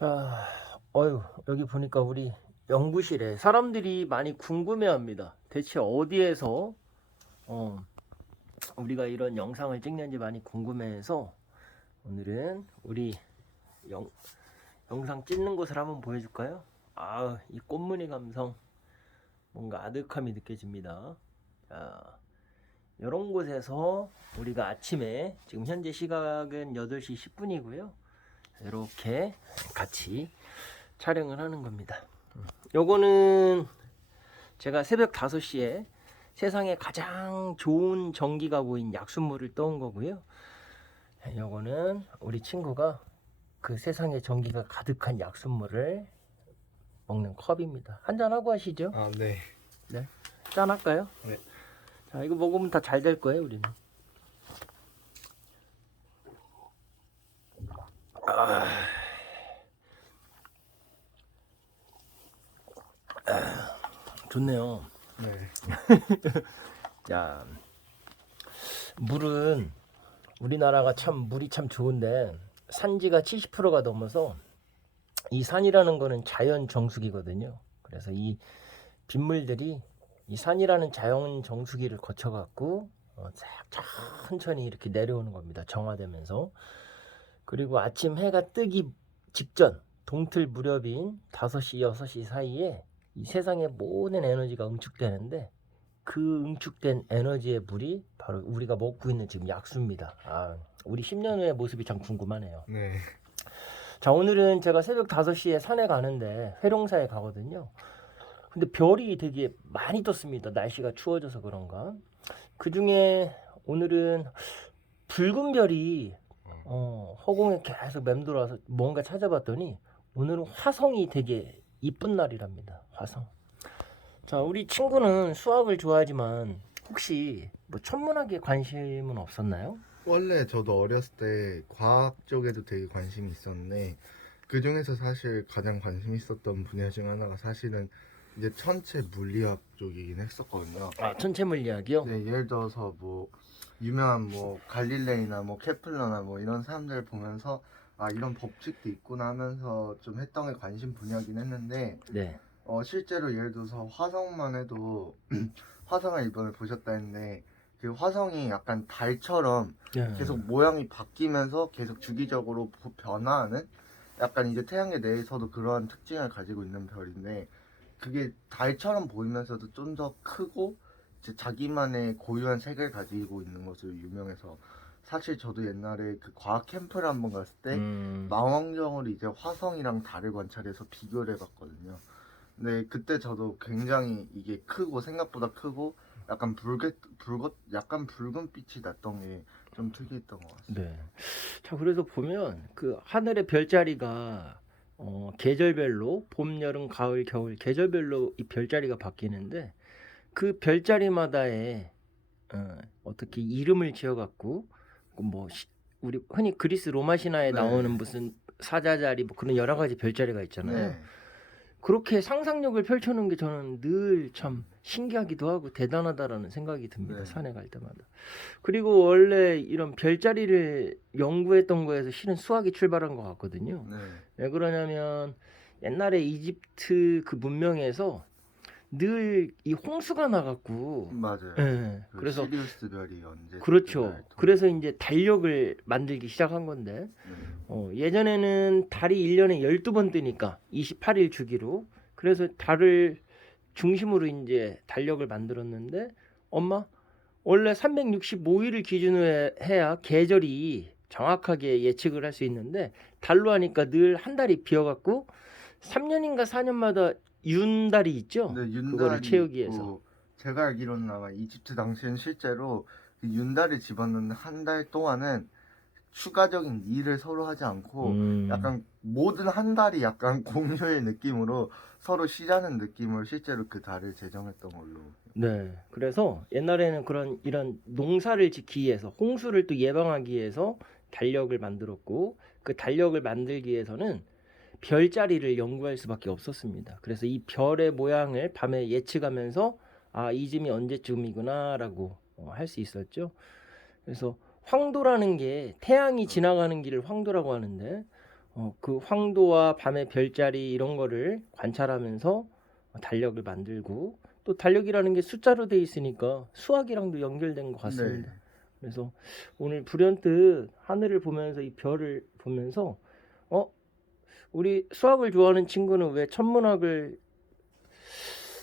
자, 여기 보니까 우리 연구실에 사람들이 많이 궁금해합니다. 대체 어디에서 우리가 이런 영상을 찍는지 많이 궁금해해서 오늘은 우리 영상 찍는 곳을 한번 보여줄까요? 이 꽃무늬 감성 뭔가 아득함이 느껴집니다. 자, 이런 곳에서 우리가 아침에 지금 현재 시각은 8시 10분이고요. 이렇게 같이 촬영을 하는 겁니다. 요거는 제가 새벽 5시에 세상에 가장 좋은 전기가 보인 약수물을 떠온 거고요. 요거는 우리 친구가 그 세상에 전기가 가득한 약수물을 먹는 컵입니다. 한잔하고 하시죠. 네. 네. 짠할까요? 네. 자, 이거 먹으면 다 잘 될 거예요, 우리는. 좋네요. 네. 야, 물은 우리나라가 참 물이 참 좋은데 산지가 70%가 넘어서 이 산이라는 거는 자연 정수기거든요. 그래서 이 빗물들이 이 산이라는 자연 정수기를 거쳐 갖고 천천히 이렇게 내려오는 겁니다. 정화되면서. 그리고 아침 해가 뜨기 직전 동틀 무렵인 5시 6시 사이에 이 세상의 모든 에너지가 응축되는데 그 응축된 에너지의 물이 바로 우리가 먹고 있는 지금 약수입니다. 우리 10년 후의 모습이 참 궁금하네요. 네. 자, 오늘은 제가 새벽 5시에 산에 가는데 회룡사에 가거든요. 근데 별이 되게 많이 떴습니다. 날씨가 추워져서 그런가. 그 중에 오늘은 붉은 별이 허공에 계속 맴돌아서 뭔가 찾아봤더니 오늘은 화성이 되게 이쁜 날이랍니다. 화성. 자, 우리 친구는 수학을 좋아하지만 혹시 뭐 천문학에 관심은 없었나요? 원래 저도 어렸을 때 과학 쪽에도 되게 관심이 있었는데 그 중에서 사실 가장 관심 있었던 분야 중 하나가 사실은 이제 천체 물리학 쪽이긴 했었거든요. 천체 물리학이요? 네, 예를 들어서 뭐 유명한 뭐 갈릴레이나 뭐 케플러나 뭐 이런 사람들 보면서 이런 법칙도 있구나 하면서 좀 했던 게 관심 분야긴 했는데 네. 실제로 예를 들어서 화성만 해도 화성을 이번에 보셨다 했는데 그 화성이 약간 달처럼 네. 계속 모양이 바뀌면서 계속 주기적으로 변화하는 약간 이제 태양계 내에서도 그러한 특징을 가지고 있는 별인데 그게 달처럼 보이면서도 좀 더 크고 이제 자기만의 고유한 색을 가지고 있는 것으로 유명해서 사실 저도 옛날에 그 과학 캠프를 한번 갔을 때 망원경으로 이제 화성이랑 달을 관찰해서 비교를 해봤거든요. 네, 그때 저도 굉장히 이게 크고 생각보다 크고 약간 약간 붉은 빛이 났던 게 좀 특이했던 것 같습니다. 네. 자, 그래서 보면 그 하늘의 별자리가 계절별로 봄, 여름, 가을, 겨울 계절별로 이 별자리가 바뀌는데 그 별자리마다의 어떻게 이름을 지어갖고 뭐 우리 흔히 그리스 로마 신화에 네. 나오는 무슨 사자자리 뭐 그런 여러 가지 별자리가 있잖아요. 네. 그렇게 상상력을 펼쳐놓은 게 저는 늘 참 신기하기도 하고 대단하다라는 생각이 듭니다. 네. 산에 갈 때마다. 그리고 원래 이런 별자리를 연구했던 거에서 실은 수학이 출발한 것 같거든요. 네. 왜 그러냐면 옛날에 이집트 그 문명에서 늘 이 홍수가 나갖고 맞아요. 그 그래서 시리우스 별이 언제 그렇죠. 그래서 이제 달력을 만들기 시작한 건데 예전에는 달이 1년에 12번 뜨니까 28일 주기로 그래서 달을 중심으로 이제 달력을 만들었는데 원래 365일을 기준으로 해야 계절이 정확하게 예측을 할 수 있는데 달로 하니까 늘 한 달이 비어갖고 3년인가 4년마다 윤달이 있죠. 네, 그거를 윤달이 채우기 위해서. 있고 제가 알기로는 아마 이집트 당시엔 실제로 그 윤달을 집었는 한 달 동안은 추가적인 일을 서로 하지 않고 약간 모든 한 달이 약간 공휴일 느낌으로 서로 쉬자는 느낌으로 실제로 그 달을 제정했던 걸로. 네. 그래서 옛날에는 이런 농사를 짓기 위해서 홍수를 또 예방하기 위해서 달력을 만들었고 그 달력을 만들기 위해서는 별자리를 연구할 수밖에 없었습니다. 그래서 이 별의 모양을 밤에 예측하면서 이쯤이 언제쯤이구나라고 할 수 있었죠. 그래서 황도라는 게 태양이 지나가는 길을 황도라고 하는데 그 황도와 밤의 별자리 이런 거를 관찰하면서 달력을 만들고, 또 달력이라는 게 숫자로 돼 있으니까 수학이랑도 연결된 것 같습니다. 네. 그래서 오늘 불현듯 하늘을 보면서 이 별을 보면서 우리 수학을 좋아하는 친구는 왜 천문학을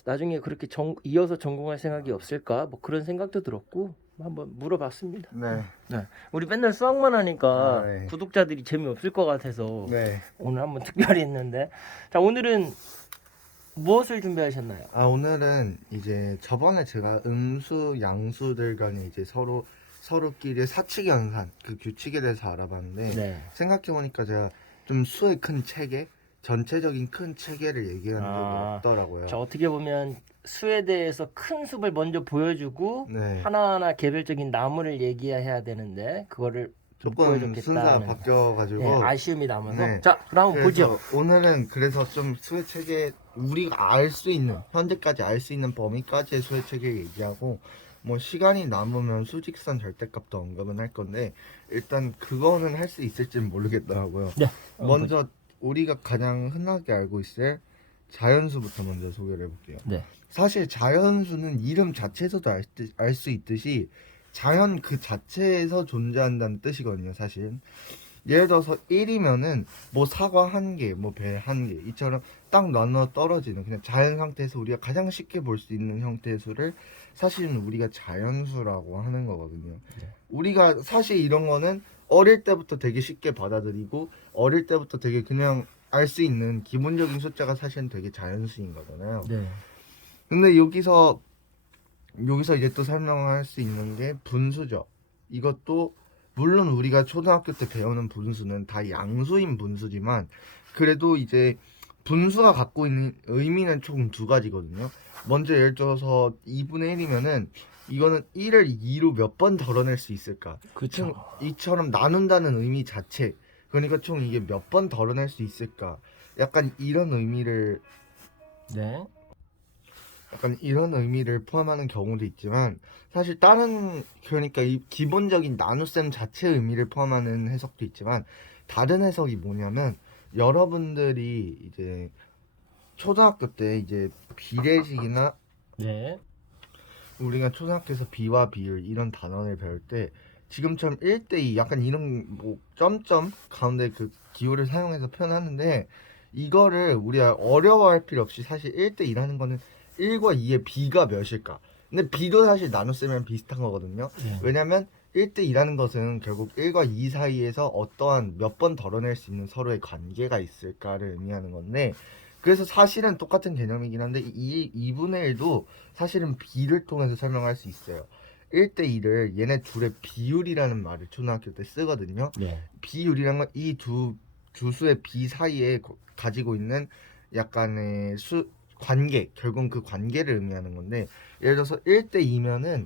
나중에 그렇게 이어서 전공할 생각이 없을까? 뭐 그런 생각도 들었고 한번 물어봤습니다. 네. 우리 맨날 수학만 하니까 네. 구독자들이 재미없을 것 같아서 네. 오늘 한번 특별히 했는데, 자, 오늘은 무엇을 준비하셨나요? 오늘은 이제 저번에 제가 음수, 양수들 간에 이제 서로끼리의 사칙 연산 그 규칙에 대해서 알아봤는데 네. 생각해보니까 제가 좀 수의 큰 체계, 전체적인 큰 체계를 얘기한 적이 없더라고요. 자, 어떻게 보면 수에 대해서 큰 숲을 먼저 보여주고 네. 하나하나 개별적인 나무를 얘기해야 되는데 그거를 못 조금 순서가 보여줬겠다는 바뀌어가지고 아쉬움이 남아서 네. 자, 그럼 한번 보죠. 오늘은 그래서 좀 수의 체계 우리가 알 수 있는 현재까지 알 수 있는 범위까지의 수의 체계 얘기하고 뭐 시간이 남으면 수직선 절대값도 언급은 할 건데 일단 그거는 할 수 있을지는 모르겠더라고요. 네. 먼저 우리가 가장 흔하게 알고 있을 자연수부터 먼저 소개를 해볼게요. 네. 사실 자연수는 이름 자체에서도 알 수 있듯이 자연 그 자체에서 존재한다는 뜻이거든요, 사실. 예를 들어서 1이면은 뭐 사과 한 개, 뭐 배 한 개, 이처럼 딱 나눠 떨어지는 그냥 자연 상태에서 우리가 가장 쉽게 볼 수 있는 형태의 수를 사실은 우리가 자연수라고 하는 거거든요. 네. 우리가 사실 이런 거는 어릴 때부터 되게 쉽게 받아들이고 어릴 때부터 되게 그냥 알 수 있는 기본적인 숫자가 사실은 되게 자연수인 거잖아요. 네. 근데 여기서 이제 또 설명할 수 있는 게 분수죠. 이것도 물론 우리가 초등학교 때 배우는 분수는 다 양수인 분수지만 그래도 이제 분수가 갖고 있는 의미는 총 두 가지거든요. 먼저 예를 들어서 2분의 1이면은 이거는 1을 2로 몇 번 덜어낼 수 있을까? 그렇죠. 이처럼 나눈다는 의미 자체. 그러니까 총 이게 몇 번 덜어낼 수 있을까? 약간 이런 의미를 네. 포함하는 경우도 있지만 사실 다른 그러니까 이 기본적인 나눗셈 자체의 의미를 포함하는 해석도 있지만 다른 해석이 뭐냐면 여러분들이 이제 초등학교 때 이제 비례식이나 네. 우리가 초등학교에서 비와 비율 이런 단원을 배울 때 지금처럼 1대2 약간 이런 뭐 점점 가운데 그 기호를 사용해서 표현하는데 이거를 우리가 어려워할 필요 없이 사실 1대2라는 거는 1과 2의 비가 몇일까? 근데 비도 사실 나눗셈이랑 비슷한 거거든요. 네. 왜냐면 1대2라는 것은 결국 1과 2 사이에서 어떠한 몇 번 덜어낼 수 있는 서로의 관계가 있을까를 의미하는 건데 그래서 사실은 똑같은 개념이긴 한데 이 2분의 1도 사실은 비를 통해서 설명할 수 있어요. 1대2를 얘네 둘의 비율이라는 말을 초등학교 때 쓰거든요. 네. 비율이란 건 이 두 수의 비 사이에 가지고 있는 약간의 관계, 결국은 그 관계를 의미하는 건데 예를 들어서 1대2면은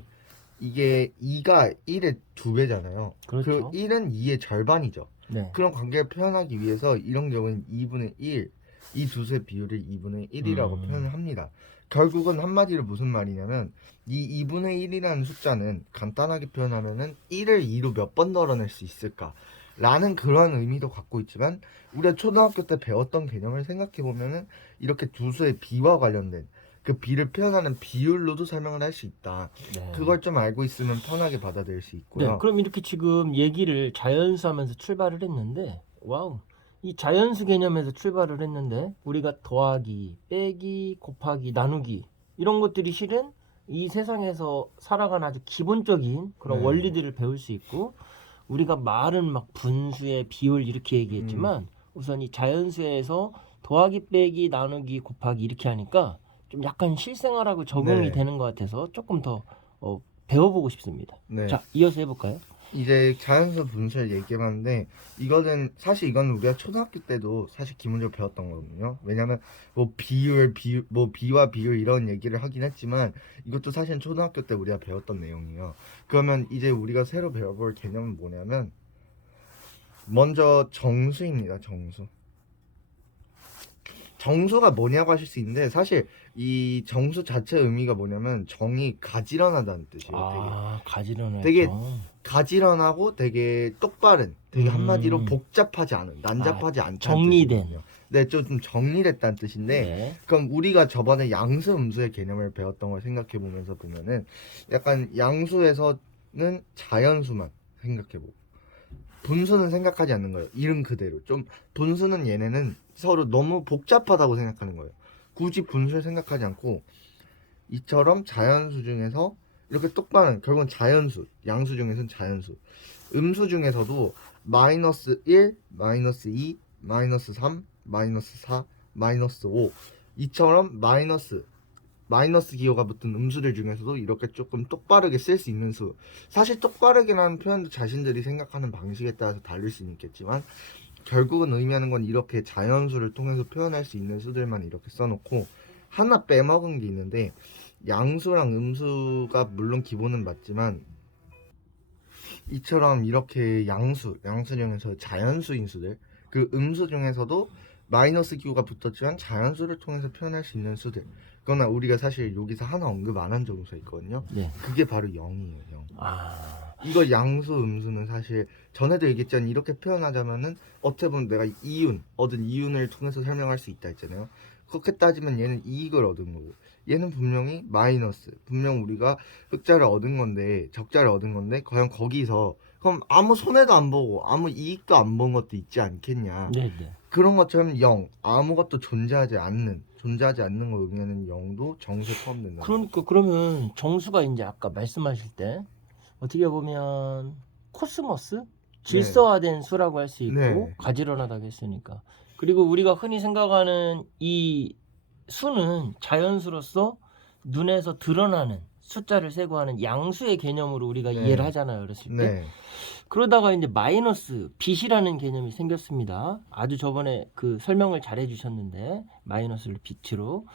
이게 2가 1의 2배잖아요. 그렇죠. 그 1은 2의 절반이죠. 네. 그런 관계를 표현하기 위해서 이런 경우는 2분의 1, 이 두 수의 비율을 2분의 1이라고 표현을 합니다. 결국은 한마디로 무슨 말이냐면 이 2분의 1이라는 숫자는 간단하게 표현하면은 1을 2로 몇 번 덜어낼 수 있을까? 라는 그런 의미도 갖고 있지만 우리가 초등학교 때 배웠던 개념을 생각해 보면은 이렇게 두 수의 비와 관련된 그 비를 표현하는 비율로도 설명을 할 수 있다. 네. 그걸 좀 알고 있으면 편하게 받아들일 수 있고요. 네, 그럼 이렇게 지금 얘기를 자연수 하면서 출발을 했는데, 와우, 이 자연수 개념에서 출발을 했는데, 우리가 더하기, 빼기, 곱하기, 나누기, 이런 것들이 실은 이 세상에서 살아가는 아주 기본적인 그런 네. 원리들을 배울 수 있고, 우리가 말은 막 분수의 비율 이렇게 얘기했지만, 우선 이 자연수에서 더하기, 빼기, 나누기, 곱하기 이렇게 하니까 좀 약간 실생활하고 적응이 네. 되는 것 같아서 조금 더 배워보고 싶습니다. 네. 자, 이어서 해볼까요? 이제 자연수 분수를 얘기해봤는데 이거는 사실 이건 우리가 초등학교 때도 사실 기본적으로 배웠던 거거든요. 왜냐면 뭐 뭐 비와 비율 이런 얘기를 하긴 했지만 이것도 사실 초등학교 때 우리가 배웠던 내용이에요. 그러면 이제 우리가 새로 배워볼 개념은 뭐냐면 먼저 정수입니다. 정수. 정수가 뭐냐고 하실 수 있는데 사실 이 정수 자체 의미가 뭐냐면 정이 가지런하다는 뜻이에요. 아, 가지런하죠. 되게 가지런하고 되게 똑바른, 되게 한마디로 음. 복잡하지 않은, 난잡하지 않다는 정리된. 뜻이거든요. 네, 좀 정리됐다는 뜻인데 네. 그럼 우리가 저번에 양수, 음수의 개념을 배웠던 걸 생각해 보면서 보면은 약간 양수에서는 자연수만 생각해 보고 분수는 생각하지 않는 거예요. 이름 그대로. 좀 분수는 얘네는 서로 너무 복잡하다고 생각하는 거예요. 굳이 분수를 생각하지 않고 이처럼 자연수 중에서 이렇게 똑바른 결국은 자연수, 양수 중에서는 자연수. 음수 중에서도 마이너스 1, 마이너스 2, 마이너스 3, 마이너스 4, 마이너스 5 이처럼 마이너스 기호가 붙은 음수들 중에서도 이렇게 조금 똑바르게 쓸 수 있는 수. 사실 똑바르게라는 표현도 자신들이 생각하는 방식에 따라서 다를 수는 있겠지만 결국은 의미하는 건 이렇게 자연수를 통해서 표현할 수 있는 수들만 이렇게 써놓고 하나 빼먹은 게 있는데 양수랑 음수가 물론 기본은 맞지만 이처럼 이렇게 양수 중에서 자연수인 수들 그 음수 중에서도 마이너스 기호가 붙었지만 자연수를 통해서 표현할 수 있는 수들 그러나 우리가 사실 여기서 하나 언급 안 한 정수가 있거든요. 네. 그게 바로 0이에요. 0. 아, 이거 양수 음수는 사실 전에도 얘기했지만 이렇게 표현하자면은 어떻게 보면 내가 얻은 이윤을 통해서 설명할 수 있다 했잖아요. 그렇게 따지면 얘는 이익을 얻은 거고 얘는 분명히 마이너스 분명 우리가 흑자를 얻은 건데 적자를 얻은 건데 과연 거기서 그럼 아무 손해도 안 보고 아무 이익도 안 본 것도 있지 않겠냐. 네, 네. 그런 것처럼 0 아무것도 존재하지 않는 걸 의미하는 0도 정수에 포함된다. 그러니까 그러면 정수가 이제 아까 말씀하실 때 어떻게 보면 코스모스 질서화된 수라고 할 수 있고 네. 가지런하다고 했으니까. 그리고 우리가 흔히 생각하는 이 수는 자연수로서 눈에서 드러나는 숫자를 세고 하는 양수의 개념으로 우리가 네. 이해를 하잖아요, 어렸을 때. 네. 그러다가 이제 마이너스 빛이라는 개념이 생겼습니다. 아주 저번에 그 설명을 잘 해주셨는데 마이너스를 빛으로.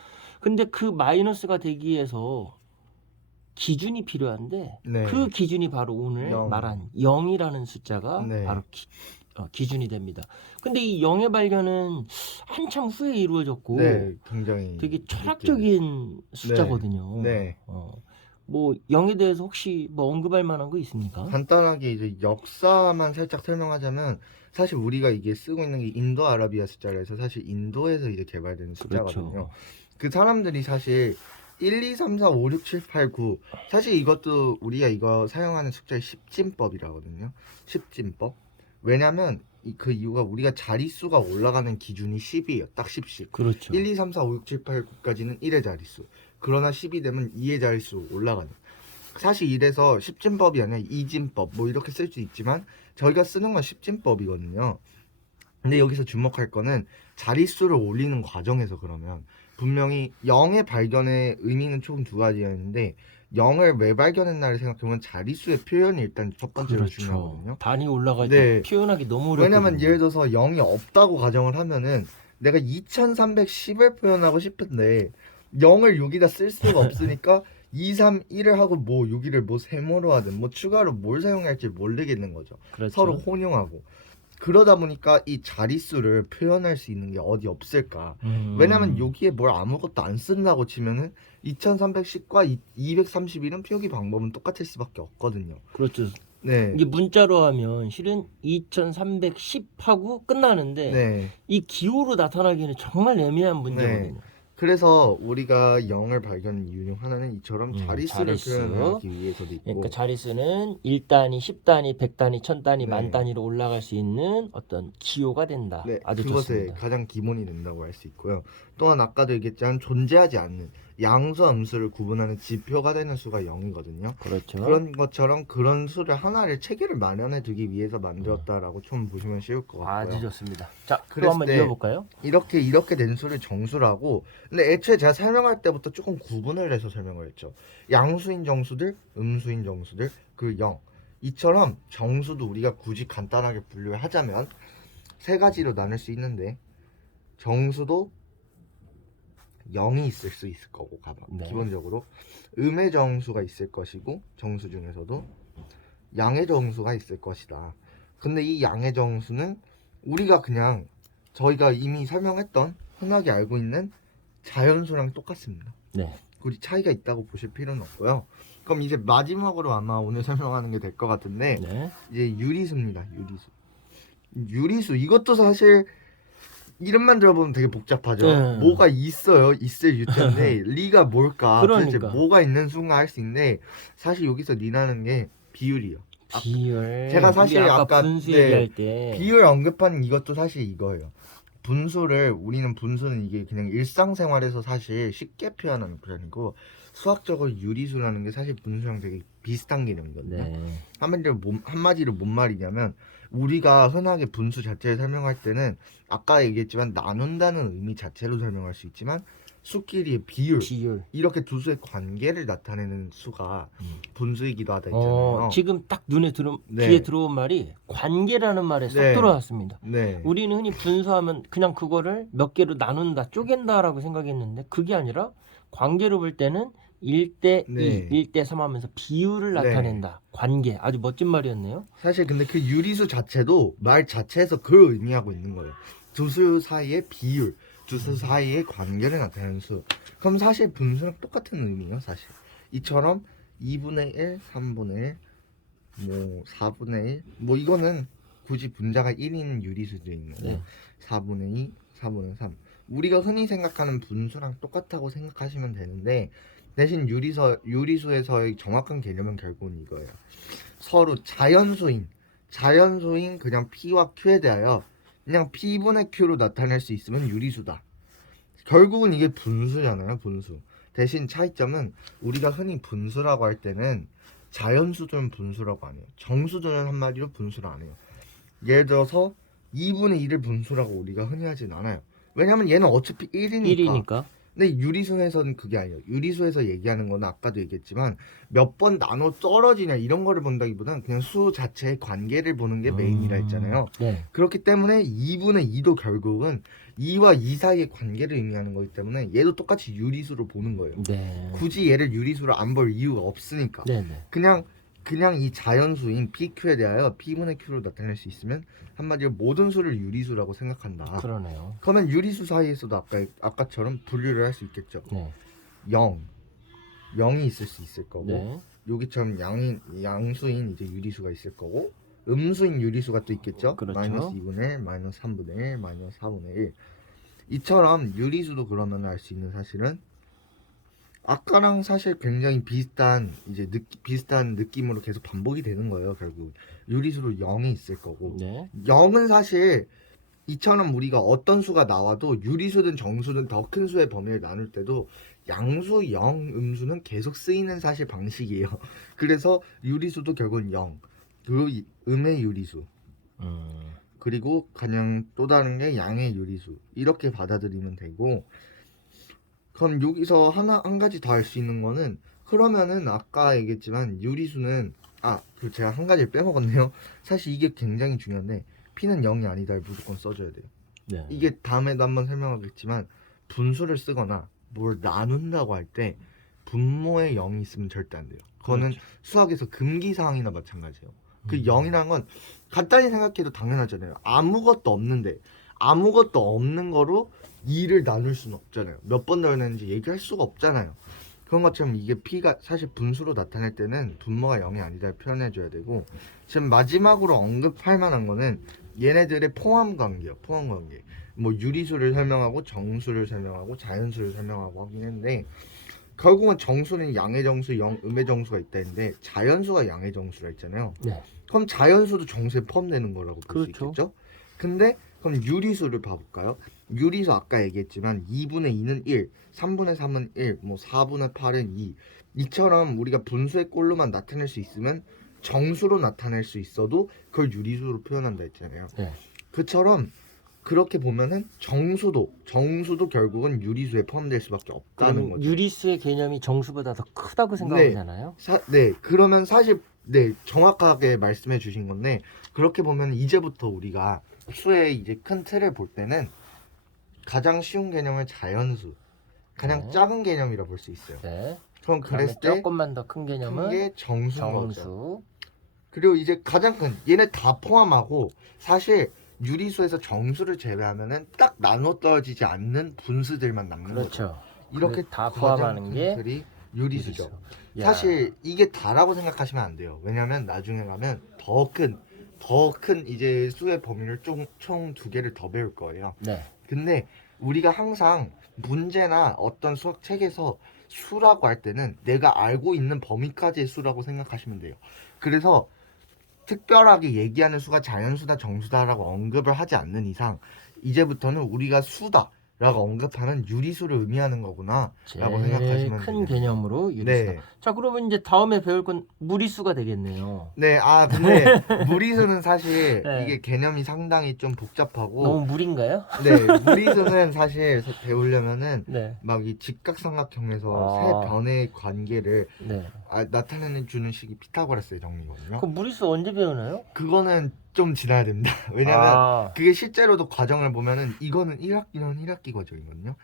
근데 그 마이너스가 되기 위해서 기준이 필요한데 네. 그 기준이 바로 오늘 0. 말한 0이라는 숫자가 네. 바로 기준이 됩니다. 근데 이 0의 발견은 한참 후에 이루어졌고 네, 굉장히 되게 철학적인 숫자거든요. 네. 뭐 0에 대해서 혹시 뭐 언급할 만한 거 있습니까? 간단하게 이제 역사만 살짝 설명하자면 사실 우리가 이게 쓰고 있는 게 인도 아라비아 숫자라 해서 사실 인도에서 이제 개발된 숫자거든요. 그렇죠. 그 사람들이 사실 1, 2, 3, 4, 5, 6, 7, 8, 9 사실 이것도 우리가 이거 사용하는 숫자의 십진법이라 하거든요. 십진법. 왜냐면 그 이유가 우리가 자릿수가 올라가는 기준이 10이에요. 딱 10씩. 그렇죠. 1, 2, 3, 4, 5, 6, 7, 8, 9까지는 1의 자릿수. 그러나 10이 되면 2의 자릿수 올라가는. 사실 이래서 십진법이 아니라 이진법 뭐 이렇게 쓸 수 있지만 저희가 쓰는 건 십진법이거든요. 근데 여기서 주목할 거는 자릿수를 올리는 과정에서 그러면 분명히 0의 발견의 의미는 총 두 가지였는데 0을 왜 발견했나를 생각해보면 자릿수의 표현이 일단 첫 번째로 그렇죠. 중요하거든요. 단위 올라갈 네. 때 표현하기 너무 어렵거든요. 왜냐면 예를 들어서 0이 없다고 가정을 하면은 내가 2310을 표현하고 싶은데 0을 여기다 쓸 수가 없으니까 2, 3, 1을 하고 뭐 여기를 뭐 세모로 하든 뭐 추가로 뭘 사용해야 할지 모르겠는 거죠. 그렇죠. 서로 혼용하고 그러다 보니까 이 자릿수를 표현할 수 있는 게 어디 없을까. 왜냐면 여기에 뭘 아무것도 안 쓴다고 치면은 2310과 231은 표기 방법은 똑같을 수밖에 없거든요. 그렇죠. 네. 이게 문자로 하면 실은 2310하고 끝나는데 네. 이 기호로 나타나기는 정말 애매한 문제거든요. 그래서 우리가 0을 발견한 이유 중 하나는 이처럼 자릿수를 자릿수. 표현하기 위해서도 있고 그러니까 자릿수는 1단위, 10단위, 100단위, 1000단위, 네. 만 단위로 올라갈 수 있는 어떤 기호가 된다. 네, 아주 그것의 좋습니다. 가장 기본이 된다고 할 수 있고요. 또한 아까도 얘기했지만 존재하지 않는 양수와 음수를 구분하는 지표가 되는 수가 0이거든요. 그렇죠. 그런 것처럼 그런 수를 하나를 체계를 마련해 두기 위해서 만들었다라고 좀 보시면 쉬울 것 같고요. 아주 좋습니다. 자, 또 그랬을 한번 때 이어볼까요? 이렇게 된 수를 정수라고. 근데 애초에 제가 설명할 때부터 조금 구분을 해서 설명을 했죠. 양수인 정수들, 음수인 정수들, 그 0. 이처럼 정수도 우리가 굳이 간단하게 분류를 하자면 세 가지로 나눌 수 있는데 정수도 0이 있을 수 있을 거고 네. 기본적으로 음의 정수가 있을 것이고 정수 중에서도 양의 정수가 있을 것이다. 근데 이 양의 정수는 우리가 그냥 저희가 이미 설명했던 흔하게 알고 있는 자연수랑 똑같습니다. 네. 굳이 차이가 있다고 보실 필요는 없고요. 그럼 이제 마지막으로 아마 오늘 설명하는 게 될 것 같은데 네. 이제 유리수입니다. 유리수 이것도 사실 이름만 들어보면 되게 복잡하죠. 네. 뭐가 있어요. 있을 유태인데 리가 뭘까? 도대체 그러니까. 뭐가 있는 순간 할 수 있는데 사실 여기서 리라는 게 비율이요. 비율. 제가 사실 우리 아까 아까 분수 네, 얘기할 때 비율 언급한 이것도 사실 이거예요. 우리는 분수는 이게 그냥 일상생활에서 사실 쉽게 표현하는 표현이고 수학적으로 유리수라는 게 사실 분수랑 되게 비슷한 개념이거든요. 네. 한마디로 뭔 말이냐면 우리가 흔하게 분수 자체를 설명할 때는 아까 얘기했지만 나눈다는 의미 자체로 설명할 수 있지만 수끼리의 비율 비율. 이렇게 두 수의 관계를 나타내는 수가 분수이기도 하다 어, 있잖아요. 지금 딱 눈에 네. 귀에 들어온 말이 관계라는 말에 쏙 네. 들어왔습니다. 네. 우리는 흔히 분수하면 그냥 그거를 몇 개로 나눈다, 쪼갠다라고 생각했는데 그게 아니라 관계로 볼 때는 1대 2, 네. 1대 3 하면서 비율을 네. 나타낸다. 관계. 아주 멋진 말이었네요. 사실 근데 그 유리수 자체도 말 자체에서 그걸 의미하고 있는 거예요. 두 수 사이의 비율, 두 수 사이의 관계를 나타내는 수. 그럼 사실 분수랑 똑같은 의미예요, 사실. 이처럼 2분의 1, 3분의 1, 뭐 4분의 1, 뭐 이거는 굳이 분자가 1인 유리수도 있는 네. 4분의 2, 4분의 3. 우리가 흔히 생각하는 분수랑 똑같다고 생각하시면 되는데 대신 유리수에서의 정확한 개념은 결국은 이거예요. 서로 자연수인 그냥 P와 Q에 대하여 그냥 P분의 Q로 나타낼 수 있으면 유리수다. 결국은 이게 분수잖아요, 분수. 대신 차이점은 우리가 흔히 분수라고 할 때는 자연수들은 분수라고 안 해요. 정수들은 한마디로 분수를 안 해요. 예를 들어서 2분의 1을 분수라고 우리가 흔히 하진 않아요. 왜냐면 얘는 어차피 1이니까. 1이니까. 근데 유리수에서는 그게 아니에요. 유리수에서 얘기하는 거는 아까도 얘기했지만 몇 번 나눠 떨어지냐 이런 거를 본다기보다는 그냥 수 자체의 관계를 보는 게 메인이라 했잖아요. 네. 그렇기 때문에 2분의 2도 결국은 2와 2 사이의 관계를 의미하는 거기 때문에 얘도 똑같이 유리수로 보는 거예요. 네. 굳이 얘를 유리수로 안 볼 이유가 없으니까. 네, 네. 그냥 이 자연수인 PQ에 대하여 P분의 Q로 나타낼 수 있으면 한마디로 모든 수를 유리수라고 생각한다. 그러네요. 그러면 유리수 사이에서도 아까처럼 분류를 할 수 있겠죠. 네. 0이 있을 수 있을 거고 네. 여기처럼 양수인 이제 유리수가 있을 거고 음수인 유리수가 또 있겠죠. 그렇죠. 마이너스 2분의 1, 마이너스 3분의 1, 마이너스 4분의 1. 이처럼 유리수도 그러면 알 수 있는 사실은 아까랑 사실 굉장히 비슷한 비슷한 느낌으로 계속 반복이 되는 거예요. 결국 유리수로 0이 있을 거고 네. 0은 사실 이처럼 우리가 어떤 수가 나와도 유리수든 정수든 더 큰 수의 범위를 나눌 때도 양수, 음수는 계속 쓰이는 사실 방식이에요. 그래서 유리수도 결국은 0 그리고 음의 유리수 그리고 그냥 또 다른 게 양의 유리수 이렇게 받아들이면 되고 그럼 여기서 한 가지 더 알 수 있는 거는 그러면은 아까 얘기했지만 유리수는 그 제가 한 가지를 빼먹었네요. 사실 이게 굉장히 중요한데 P는 0이 아니다를 무조건 써줘야 돼요. 네. 이게 다음에도 한번 설명하겠지만 분수를 쓰거나 뭘 나눈다고 할 때 분모에 0이 있으면 절대 안 돼요. 그거는 그렇죠. 수학에서 금기사항이나 마찬가지예요. 그 0이라는 건 간단히 생각해도 당연하잖아요. 아무것도 없는 거로 2를 나눌 수는 없잖아요. 몇 번 나누는지 얘기할 수가 없잖아요. 그런 것처럼 이게 P가 사실 분수로 나타낼 때는 분모가 0이 아니다를 표현해줘야 되고 지금 마지막으로 언급할 만한 거는 얘네들의 포함 관계요. 포함 관계. 뭐 유리수를 설명하고 정수를 설명하고 자연수를 설명하고 하긴 했는데 결국은 정수는 양의 정수, 음의 정수가 있다 했는데 자연수가 양의 정수라 했잖아요. 네. 그럼 자연수도 정수에 포함되는 거라고 볼 수 그렇죠. 있겠죠? 근데 그럼 유리수를 봐볼까요? 유리수 아까 얘기했지만 2분의 2는 1, 3분의 3은 1, 뭐 4분의 8은 2 이처럼 우리가 분수의 꼴로만 나타낼 수 있으면 정수로 나타낼 수 있어도 그걸 유리수로 표현한다 했잖아요. 네. 그처럼 그렇게 보면은 정수도 결국은 유리수에 포함될 수밖에 없다는 그럼 거죠. 유리수의 개념이 정수보다 더 크다고 생각하잖아요. 그러면 사실 정확하게 말씀해 주신 건데 그렇게 보면 이제부터 우리가 수의 이제 큰 틀을 볼 때는 가장 쉬운 개념을 자연수, 가장 네. 작은 개념이라 볼 수 있어요. 네. 그럼 그다음에 그랬을 때 조금만 더 큰 개념은 게 정수인 거죠. 정수. 그리고 이제 가장 큰 얘네 다 포함하고 사실 유리수에서 정수를 제외하면은 딱 나눠 떨어지지 않는 분수들만 남는 거죠. 그렇죠. 이렇게 그다 포함하는 게 과정들이 유리수죠. 야. 사실 이게 다라고 생각하시면 안 돼요. 왜냐면 나중에 가면 더 큰 이제 수의 범위를 총 두 개를 더 배울 거예요. 네. 근데 우리가 항상 문제나 어떤 수학 책에서 수라고 할 때는 내가 알고 있는 범위까지의 수라고 생각하시면 돼요. 그래서 특별하게 얘기하는 수가 자연수다 정수다라고 언급을 하지 않는 이상 이제부터는 우리가 수다 라고 언급하면 유리수를 의미하는 거구나 라고 생각하시면 큰 돼요. 개념으로 유리수다. 네. 자, 그러면 이제 다음에 배울 건 무리수가 되겠네요. 네, 근데 무리수는 사실 네. 이게 개념이 상당히 좀 복잡하고 너무 무리인가요? 네, 무리수는 사실 배우려면은 네. 막 이 직각삼각형에서 아. 세 변의 관계를 네. 나타내 주는 식이 피타고라스의 정리거든요. 그 무리수 언제 배우나요? 그거는 좀 지나야 됩니다. 왜냐면 아, 그게 실제로도 과정을 보면은 이거는 1학년 1학기 과정이거든요.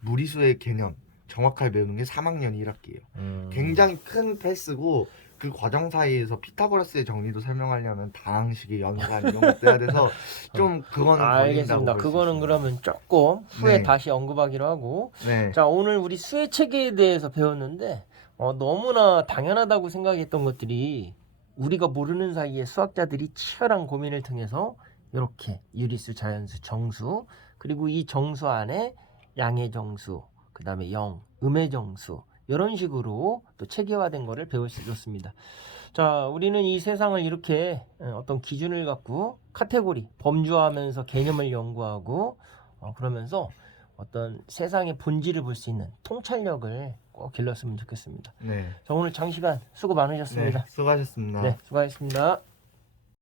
무리수의 개념 정확하게 배우는 게 3학년 1학기예요. 굉장히 큰 패스고 그 과정 사이에서 피타고라스의 정리도 설명하려면 다항식의 연관 이런 것도 해야 돼서 좀 그거는 알겠습니다. 걸린다고 볼수 그거는 있습니다. 그러면 조금 후에 네. 다시 언급하기로 하고. 네. 자, 오늘 우리 수의 체계에 대해서 배웠는데 너무나 당연하다고 생각했던 것들이 우리가 모르는 사이에 수학자들이 치열한 고민을 통해서 이렇게 유리수, 자연수, 정수, 그리고 이 정수 안에 양의 정수, 그 다음에 영, 음의 정수, 이런 식으로 또 체계화된 거를 배울 수 있었습니다. 자, 우리는 이 세상을 이렇게 어떤 기준을 갖고 카테고리, 범주화하면서 개념을 연구하고 그러면서 어떤 세상의 본질을 볼 수 있는 통찰력을 꼭 길렀으면 좋겠습니다. 네. 자, 오늘 장시간 수고 많으셨습니다. 네. 수고하셨습니다. 네, 수고하셨습니다.